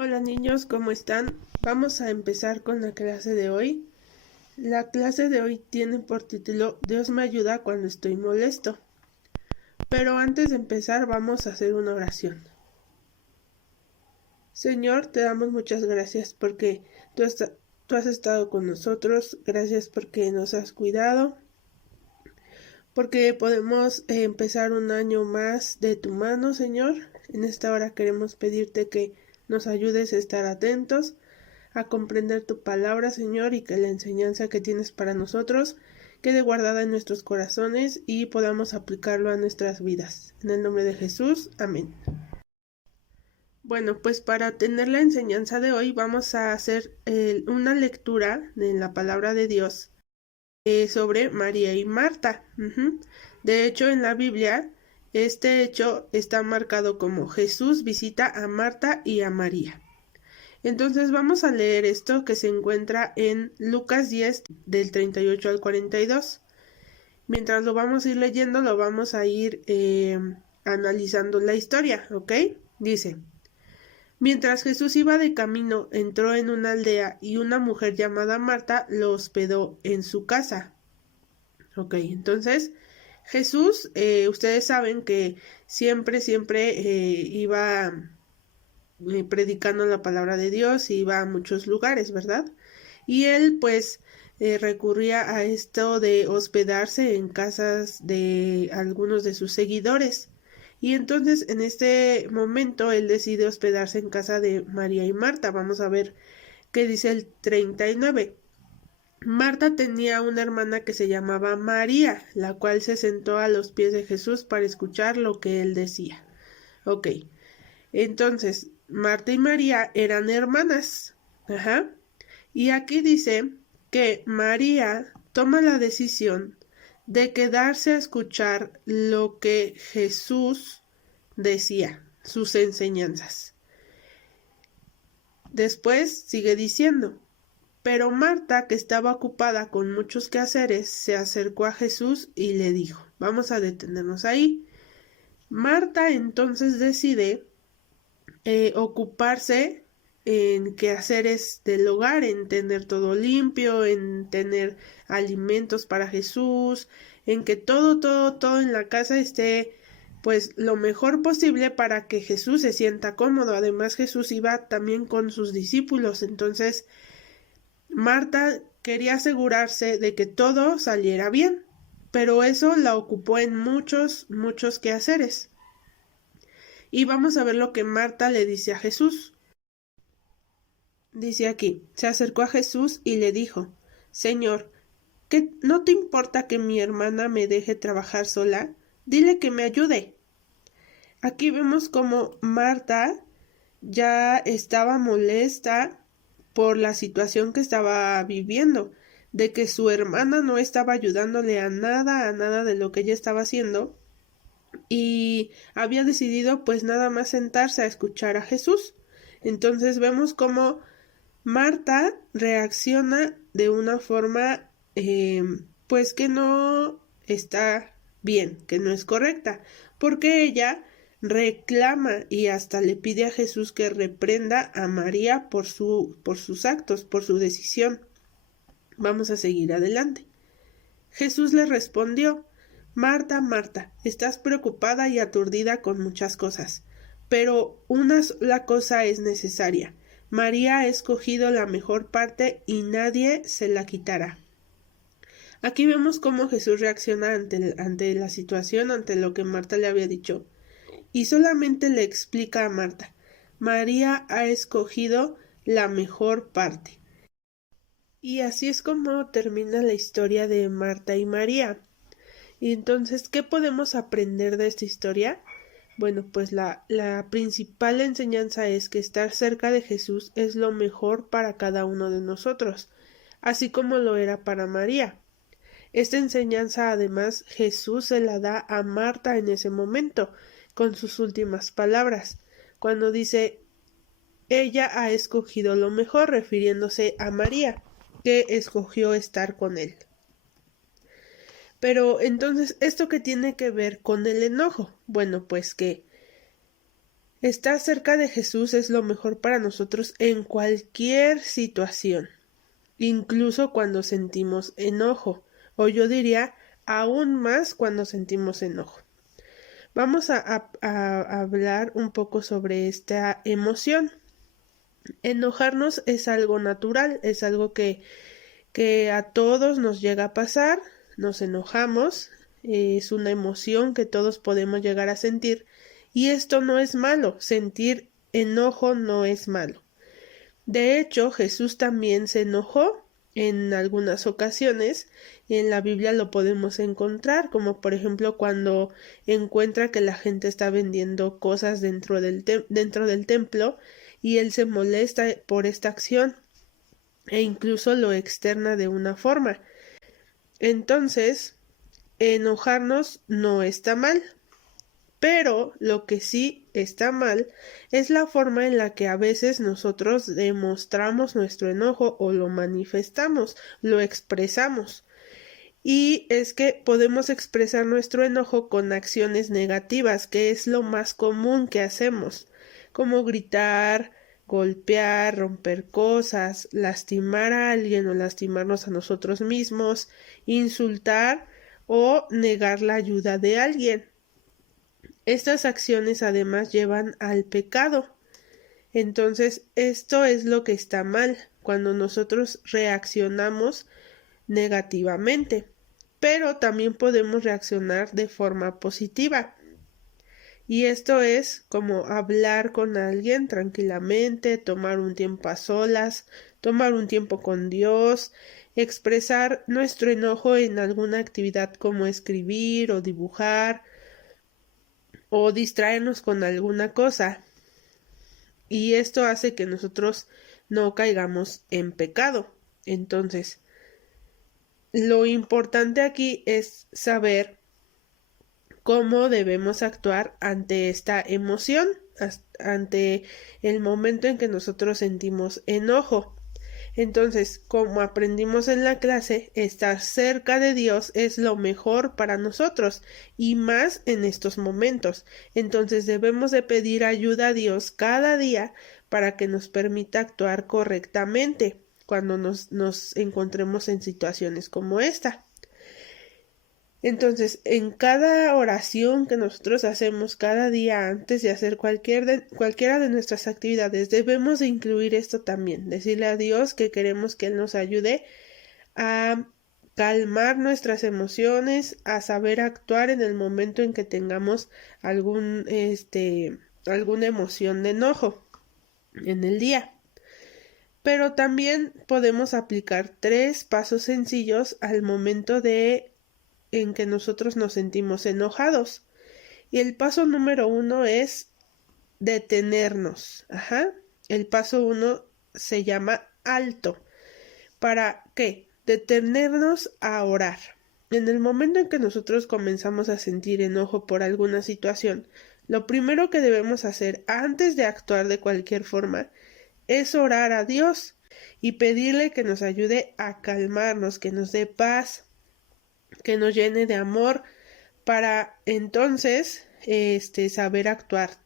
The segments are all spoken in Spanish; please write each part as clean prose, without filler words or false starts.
Hola niños, ¿cómo están? Vamos a empezar con la clase de hoy. La clase de hoy tiene por título Dios me ayuda cuando estoy molesto. Pero antes de empezar vamos a hacer una oración. Señor, te damos muchas gracias porque tú has estado con nosotros. Gracias porque nos has cuidado. Porque podemos empezar un año más de tu mano, Señor. En esta hora queremos pedirte que nos ayudes a estar atentos, a comprender tu palabra, Señor, y que la enseñanza que tienes para nosotros quede guardada en nuestros corazones y podamos aplicarlo a nuestras vidas. En el nombre de Jesús, amén. Bueno, pues para tener la enseñanza de hoy vamos a hacer una lectura de la palabra de Dios sobre María y Marta. De hecho, en la Biblia, este hecho está marcado como Jesús visita a Marta y a María. Entonces vamos a leer esto que se encuentra en Lucas 10 del 38 al 42. Mientras lo vamos a ir leyendo, lo vamos a ir analizando la historia, ¿ok? Dice: Mientras Jesús iba de camino, entró en una aldea y una mujer llamada Marta lo hospedó en su casa. Ok, entonces Jesús, ustedes saben que siempre iba predicando la palabra de Dios y iba a muchos lugares, ¿verdad? Y él pues recurría a esto de hospedarse en casas de algunos de sus seguidores. Y entonces en este momento él decide hospedarse en casa de María y Marta. Vamos a ver qué dice el 39. Marta tenía una hermana que se llamaba María, la cual se sentó a los pies de Jesús para escuchar lo que él decía. Ok, entonces Marta y María eran hermanas. Ajá. Y aquí dice que María toma la decisión de quedarse a escuchar lo que Jesús decía, sus enseñanzas. Después sigue diciendo: pero Marta, que estaba ocupada con muchos quehaceres, se acercó a Jesús y le dijo. Vamos a detenernos ahí. Marta entonces decide ocuparse en quehaceres del hogar, en tener todo limpio, en tener alimentos para Jesús, en que todo en la casa esté pues lo mejor posible para que Jesús se sienta cómodo. Además, Jesús iba también con sus discípulos, entonces Marta quería asegurarse de que todo saliera bien, pero eso la ocupó en muchos quehaceres. Y vamos a ver lo que Marta le dice a Jesús. Dice aquí: se acercó a Jesús y le dijo: Señor, ¿qué no te importa que mi hermana me deje trabajar sola? Dile que me ayude. Aquí vemos como Marta ya estaba molesta por la situación que estaba viviendo, de que su hermana no estaba ayudándole a nada de lo que ella estaba haciendo, y había decidido pues nada más sentarse a escuchar a Jesús. Entonces vemos cómo Marta reacciona de una forma pues que no está bien, que no es correcta, porque ella reclama y hasta le pide a Jesús que reprenda a María por sus actos, por su decisión. Vamos a seguir adelante. Jesús le respondió: Marta, Marta, estás preocupada y aturdida con muchas cosas, pero una sola cosa es necesaria. María ha escogido la mejor parte y nadie se la quitará. Aquí vemos cómo Jesús reacciona ante la situación, ante lo que Marta le había dicho, y solamente le explica a Marta: María ha escogido la mejor parte. Y así es como termina la historia de Marta y María. Y entonces, ¿qué podemos aprender de esta historia? Bueno, pues la principal enseñanza es que estar cerca de Jesús es lo mejor para cada uno de nosotros, así como lo era para María. Esta enseñanza además Jesús se la da a Marta en ese momento, con sus últimas palabras, cuando dice: ella ha escogido lo mejor, refiriéndose a María, que escogió estar con él. Pero entonces, ¿esto qué tiene que ver con el enojo? Bueno, pues que Estar cerca de Jesús es lo mejor para nosotros en cualquier situación, incluso cuando sentimos enojo, o yo diría aún más cuando sentimos enojo. Vamos a hablar un poco sobre esta emoción. Enojarnos es algo natural, es algo que a todos nos llega a pasar, nos enojamos, es una emoción que todos podemos llegar a sentir y esto no es malo, sentir enojo no es malo. De hecho, Jesús también se enojó en algunas ocasiones y en la Biblia lo podemos encontrar, como por ejemplo cuando encuentra que la gente está vendiendo cosas dentro del templo y él se molesta por esta acción e incluso lo externa de una forma. Entonces, enojarnos no está mal, pero lo que sí está mal es la forma en la que a veces nosotros demostramos nuestro enojo o lo manifestamos, lo expresamos. Y es que podemos expresar nuestro enojo con acciones negativas, que es lo más común que hacemos, como gritar, golpear, romper cosas, lastimar a alguien o lastimarnos a nosotros mismos, insultar o negar la ayuda de alguien. Estas acciones además llevan al pecado. Entonces, esto es lo que está mal cuando nosotros reaccionamos negativamente, pero también podemos reaccionar de forma positiva. Y esto es como hablar con alguien tranquilamente, tomar un tiempo a solas, tomar un tiempo con Dios, expresar nuestro enojo en alguna actividad como escribir o dibujar o distraernos con alguna cosa. Y esto hace que nosotros no caigamos en pecado. Entonces, lo importante aquí es saber cómo debemos actuar ante esta emoción, ante el momento en que nosotros sentimos enojo. Entonces, como aprendimos en la clase, estar cerca de Dios es lo mejor para nosotros y más en estos momentos. Entonces debemos de pedir ayuda a Dios cada día para que nos permita actuar correctamente cuando nos encontremos en situaciones como esta. Entonces, en cada oración que nosotros hacemos cada día antes de hacer cualquiera de nuestras actividades, debemos de incluir esto también, decirle a Dios que queremos que Él nos ayude a calmar nuestras emociones, a saber actuar en el momento en que tengamos alguna emoción de enojo en el día. Pero también podemos aplicar 3 pasos sencillos al momento en que nosotros nos sentimos enojados. Y el paso número 1 es detenernos. El paso 1 se llama alto. ¿Para qué? Detenernos a orar. En el momento en que nosotros comenzamos a sentir enojo por alguna situación, lo primero que debemos hacer antes de actuar de cualquier forma es orar a Dios y pedirle que nos ayude a calmarnos, que nos dé paz, que nos llene de amor para entonces saber actuar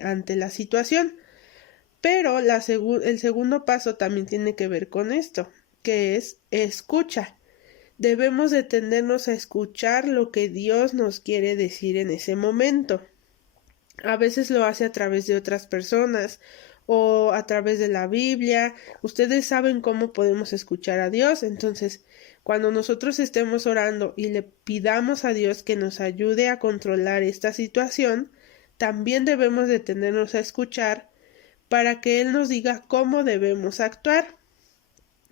ante la situación. Pero el segundo paso también tiene que ver con esto, que es escucha. Debemos detenernos a escuchar lo que Dios nos quiere decir en ese momento. A veces lo hace a través de otras personas o a través de la Biblia. Ustedes saben cómo podemos escuchar a Dios. Entonces, cuando nosotros estemos orando y le pidamos a Dios que nos ayude a controlar esta situación, también debemos detenernos a escuchar para que Él nos diga cómo debemos actuar.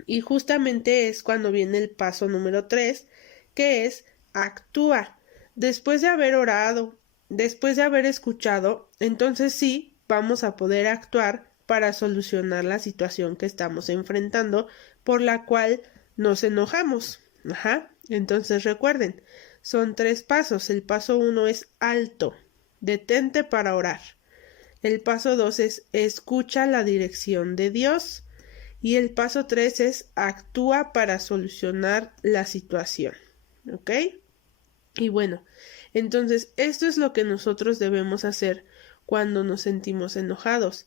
Y justamente es cuando viene el paso número 3, que es actúa. Después de haber orado, después de haber escuchado, entonces sí vamos a poder actuar para solucionar la situación que estamos enfrentando, por la cual nos enojamos. Entonces recuerden, son 3 pasos. El paso 1 es alto, detente para orar. El paso 2 es escucha la dirección de Dios. Y el paso 3 es actúa para solucionar la situación. ¿Ok? Y bueno, entonces esto es lo que nosotros debemos hacer cuando nos sentimos enojados.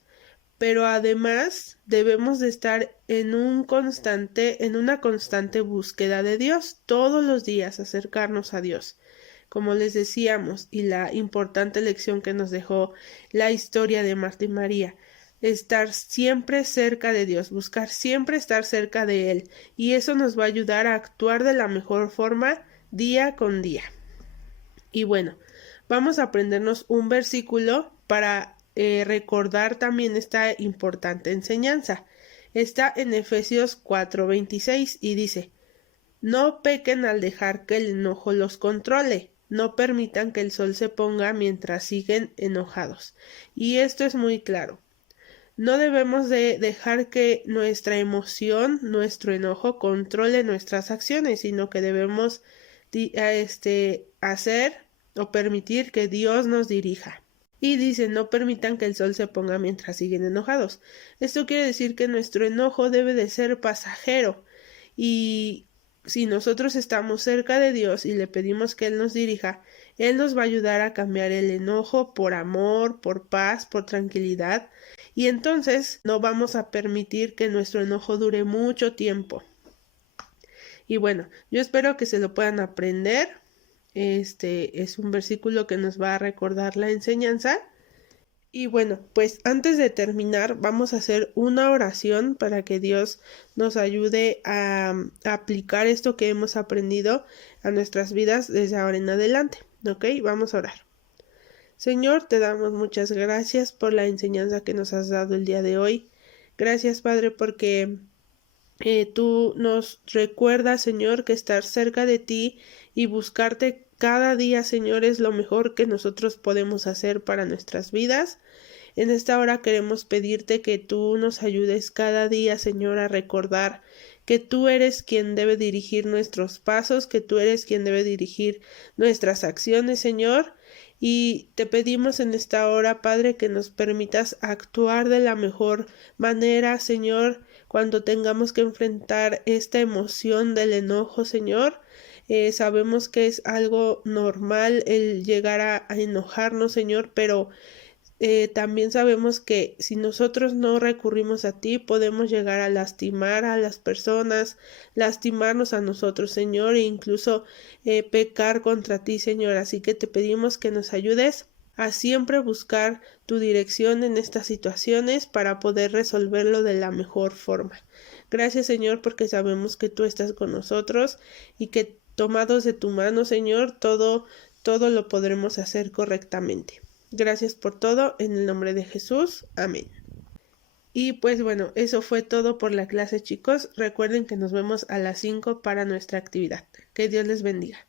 Pero además debemos de estar en una constante búsqueda de Dios, todos los días acercarnos a Dios. Como les decíamos, y la importante lección que nos dejó la historia de Marta y María, estar siempre cerca de Dios, buscar siempre estar cerca de Él, y eso nos va a ayudar a actuar de la mejor forma día con día. Y bueno, vamos a aprendernos un versículo para recordar también esta importante enseñanza. Está en Efesios 4:26 y dice: no pequen al dejar que el enojo los controle, no permitan que el sol se ponga mientras siguen enojados. Y esto es muy claro. No debemos de dejar que nuestra emoción, nuestro enojo controle nuestras acciones, sino que debemos hacer o permitir que Dios nos dirija. Y dice, no permitan que el sol se ponga mientras siguen enojados. Esto quiere decir que nuestro enojo debe de ser pasajero. Y si nosotros estamos cerca de Dios y le pedimos que Él nos dirija, Él nos va a ayudar a cambiar el enojo por amor, por paz, por tranquilidad. Y entonces no vamos a permitir que nuestro enojo dure mucho tiempo. Y bueno, yo espero que se lo puedan aprender. Este es un versículo que nos va a recordar la enseñanza. Y bueno, pues antes de terminar vamos a hacer una oración para que Dios nos ayude a aplicar esto que hemos aprendido a nuestras vidas desde ahora en adelante. ¿Ok? Vamos a orar. Señor, te damos muchas gracias por la enseñanza que nos has dado el día de hoy. Gracias, Padre, porque tú nos recuerdas, Señor, que estar cerca de ti y buscarte cada día, Señor, es lo mejor que nosotros podemos hacer para nuestras vidas. En esta hora queremos pedirte que tú nos ayudes cada día, Señor, a recordar que tú eres quien debe dirigir nuestros pasos, que tú eres quien debe dirigir nuestras acciones, Señor. Y te pedimos en esta hora, Padre, que nos permitas actuar de la mejor manera, Señor, cuando tengamos que enfrentar esta emoción del enojo, Señor. Sabemos que es algo normal el llegar a enojarnos, Señor, pero también sabemos que si nosotros no recurrimos a ti, podemos llegar a lastimar a las personas, lastimarnos a nosotros, Señor, e incluso pecar contra ti, Señor. Así que te pedimos que nos ayudes a siempre buscar tu dirección en estas situaciones para poder resolverlo de la mejor forma. Gracias, Señor, porque sabemos que tú estás con nosotros y que tomados de tu mano, Señor, todo lo podremos hacer correctamente. Gracias por todo, en el nombre de Jesús. Amén. Y pues bueno, eso fue todo por la clase, chicos. Recuerden que nos vemos a las 5 para nuestra actividad. Que Dios les bendiga.